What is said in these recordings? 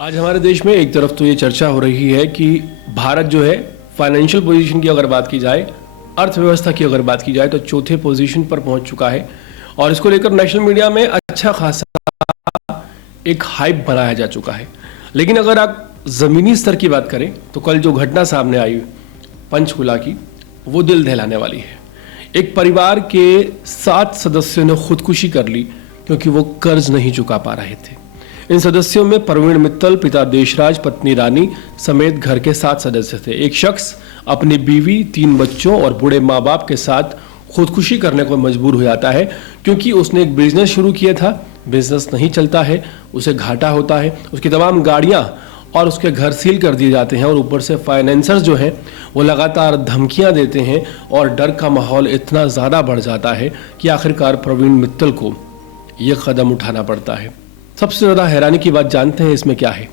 आज हमारे देश में एक तरफ तो ये चर्चा हो रही है कि भारत जो है फाइनेंशियल पोजीशन की अगर बात की जाए, अर्थव्यवस्था की अगर बात की जाए तो चौथे पोजीशन पर पहुंच चुका है और इसको लेकर नेशनल मीडिया में अच्छा खासा एक हाइप बनाया जा चुका है। लेकिन अगर आप ज़मीनी स्तर की बात करें तो कल जो घटना सामने आई पंचकुला की, वो दिल दहलाने वाली है। एक परिवार के 7 सदस्यों ने खुदकुशी कर ली क्योंकि वो कर्ज नहीं चुका पा रहे थे। इन सदस्यों में प्रवीण मित्तल, पिता देशराज, पत्नी रानी समेत घर के 7 सदस्य थे। एक शख्स अपनी बीवी, 3 बच्चों और बूढ़े माँ बाप के साथ खुदकुशी करने को मजबूर हो जाता है क्योंकि उसने एक बिजनेस शुरू किया था, बिजनेस नहीं चलता है, उसे घाटा होता है, उसकी तमाम गाड़ियाँ और उसके घर सील कर दिए जाते हैं और ऊपर से फाइनेंसर्स जो हैं वो लगातार धमकियां देते हैं और डर का माहौल इतना ज़्यादा बढ़ जाता है कि आखिरकार प्रवीण मित्तल को ये कदम उठाना पड़ता है। सबसे ज़्यादा हैरानी की बात जानते हैं इसमें क्या है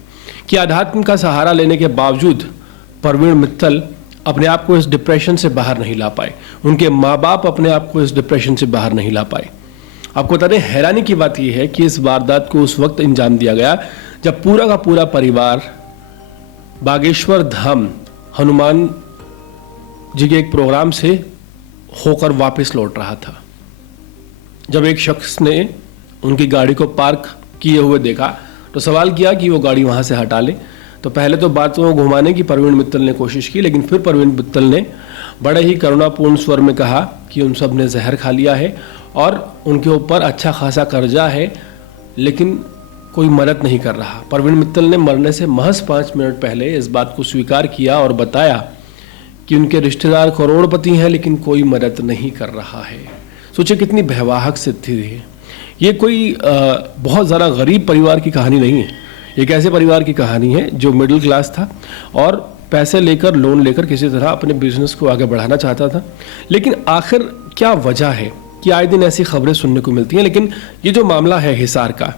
कि आध्यात्म का सहारा लेने के बावजूद प्रवीण मित्तल अपने आप को इस डिप्रेशन से बाहर नहीं ला पाए, उनके माँ बाप अपने आप को इस डिप्रेशन से बाहर नहीं ला पाए। आपको बता दें, हैरानी की बात यह है कि इस वारदात को उस वक्त अंजाम दिया गया जब पूरा का पूरा परिवार बागेश्वर धाम हनुमान जी के एक प्रोग्राम से होकर वापस लौट रहा था। जब एक शख्स ने उनकी गाड़ी को पार्क किए हुए देखा तो सवाल किया कि वो गाड़ी वहाँ से हटा ले। तो पहले तो बात को घुमाने की प्रवीण मित्तल ने कोशिश की, लेकिन फिर प्रवीण मित्तल ने बड़े ही करुणापूर्ण स्वर में कहा कि उन सब ने जहर खा लिया है और उनके ऊपर अच्छा खासा कर्जा है, लेकिन कोई मदद नहीं कर रहा। प्रवीण मित्तल ने मरने से महज 5 मिनट पहले इस बात को स्वीकार किया और बताया कि उनके रिश्तेदार करोड़पति हैं लेकिन कोई मदद नहीं कर रहा है। सोचिए कितनी भयावह स्थिति है। ये कोई बहुत ज़्यादा गरीब परिवार की कहानी नहीं है, एक ऐसे परिवार की कहानी है जो मिडिल क्लास था और पैसे लेकर, लोन लेकर किसी तरह अपने बिजनेस को आगे बढ़ाना चाहता था। लेकिन आखिर क्या वजह है कि आए दिन ऐसी खबरें सुनने को मिलती हैं। लेकिन ये जो मामला है हिसार का,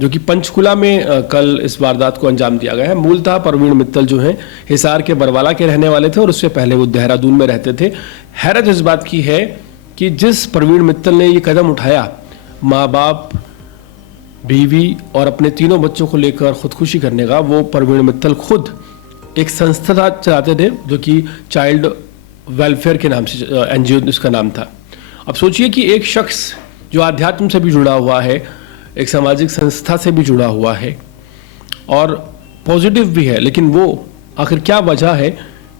जो कि पंचकुला में कल इस वारदात को अंजाम दिया गया है, मूलतः प्रवीण मित्तल जो हैं हिसार के बरवाला के रहने वाले थे और उससे पहले वो देहरादून में रहते थे। हैरत इस बात की है कि जिस प्रवीण मित्तल ने ये कदम उठाया, माँ बाप, बीवी और अपने 3 बच्चों को लेकर खुदकुशी करने का, वो प्रवीण मित्तल खुद एक संस्था चलाते थे जो कि चाइल्ड वेलफेयर के नाम से NGO इसका नाम था। अब सोचिए कि एक शख्स जो आध्यात्म से भी जुड़ा हुआ है, एक सामाजिक संस्था से भी जुड़ा हुआ है और पॉजिटिव भी है, लेकिन वो आखिर क्या वजह है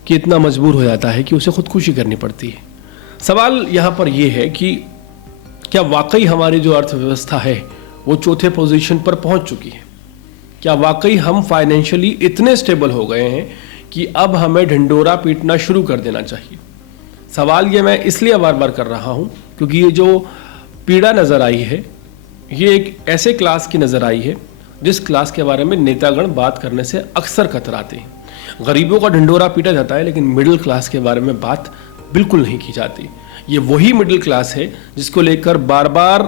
कि इतना मजबूर हो जाता है कि उसे खुदकुशी करनी पड़ती है। सवाल यहाँ पर यह है कि क्या वाकई हमारी जो अर्थव्यवस्था है वो चौथे पोजीशन पर पहुंच चुकी है? क्या वाकई हम फाइनेंशियली इतने स्टेबल हो गए हैं कि अब हमें ढिंडोरा पीटना शुरू कर देना चाहिए? सवाल ये मैं इसलिए बार बार कर रहा हूं क्योंकि ये जो पीड़ा नज़र आई है, ये एक ऐसे क्लास की नज़र आई है जिस क्लास के बारे में नेतागण बात करने से अक्सर कतराते हैं। गरीबों का ढिंडोरा पीटा जाता है लेकिन मिडिल क्लास के बारे में बात बिल्कुल नहीं की जाती। ये वही मिडिल क्लास है जिसको लेकर बार बार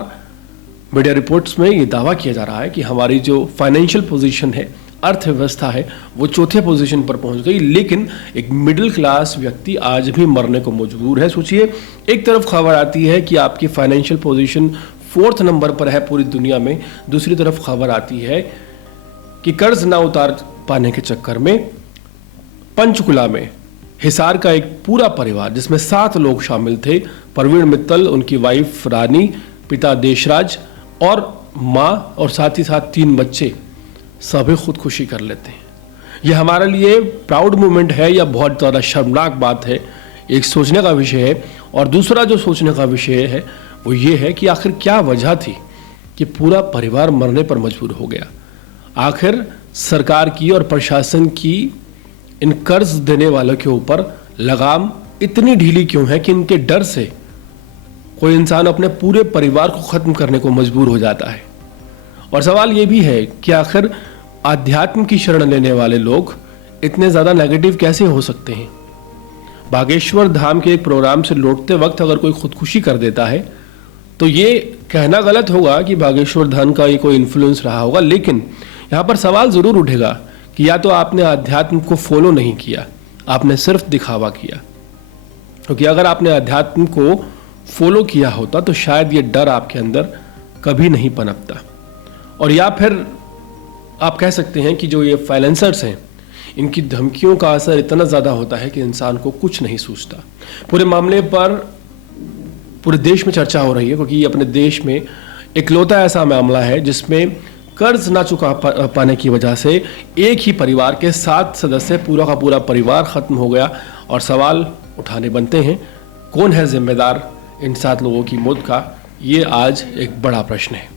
मीडिया रिपोर्ट्स में ये दावा किया जा रहा है कि हमारी जो फाइनेंशियल पोजीशन है, अर्थव्यवस्था है, वो चौथे पोजीशन पर पहुंच गई, लेकिन एक मिडिल क्लास व्यक्ति आज भी मरने को मजबूर है। सोचिए, एक तरफ खबर आती है कि आपकी फाइनेंशियल पोजीशन 4th नंबर पर है पूरी दुनिया में, दूसरी तरफ खबर आती है कि कर्ज ना उतार पाने के चक्कर में पंचकुला में हिसार का एक पूरा परिवार जिसमें 7 लोग शामिल थे, प्रवीण मित्तल, उनकी वाइफ रानी, पिता देशराज और माँ और साथ ही साथ 3 बच्चे, सभी खुदकुशी कर लेते हैं। यह हमारे लिए प्राउड मोमेंट है या बहुत ज़्यादा शर्मनाक बात है, एक सोचने का विषय है। और दूसरा जो सोचने का विषय है वो ये है कि आखिर क्या वजह थी कि पूरा परिवार मरने पर मजबूर हो गया? आखिर सरकार की और प्रशासन की इन कर्ज देने वालों के ऊपर लगाम इतनी ढीली क्यों है कि इनके डर से कोई इंसान अपने पूरे परिवार को ख़त्म करने को मजबूर हो जाता है? और सवाल ये भी है कि आखिर आध्यात्म की शरण लेने वाले लोग इतने ज़्यादा नेगेटिव कैसे हो सकते हैं? बागेश्वर धाम के एक प्रोग्राम से लौटते वक्त अगर कोई खुदकुशी कर देता है तो ये कहना गलत होगा कि बागेश्वर धाम का ये कोई इन्फ्लुएंस रहा होगा, लेकिन यहाँ पर सवाल ज़रूर उठेगा कि या तो आपने आध्यात्म को फॉलो नहीं किया, आपने सिर्फ दिखावा किया। क्योंकि अगर आपने अध्यात्म को फॉलो किया होता तो शायद ये डर आपके अंदर कभी नहीं पनपता। और या फिर आप कह सकते हैं कि जो ये फाइनेंसर्स हैं, इनकी धमकियों का असर इतना ज़्यादा होता है कि इंसान को कुछ नहीं सूझता। पूरे मामले पर पूरे देश में चर्चा हो रही है, क्योंकि ये अपने देश में इकलौता ऐसा मामला है जिसमें कर्ज ना चुका पाने की वजह से एक ही परिवार के 7 सदस्य, पूरा का पूरा परिवार खत्म हो गया। और सवाल उठाने बनते हैं, कौन है जिम्मेदार इन 7 लोगों की मौत का? ये आज एक बड़ा प्रश्न है।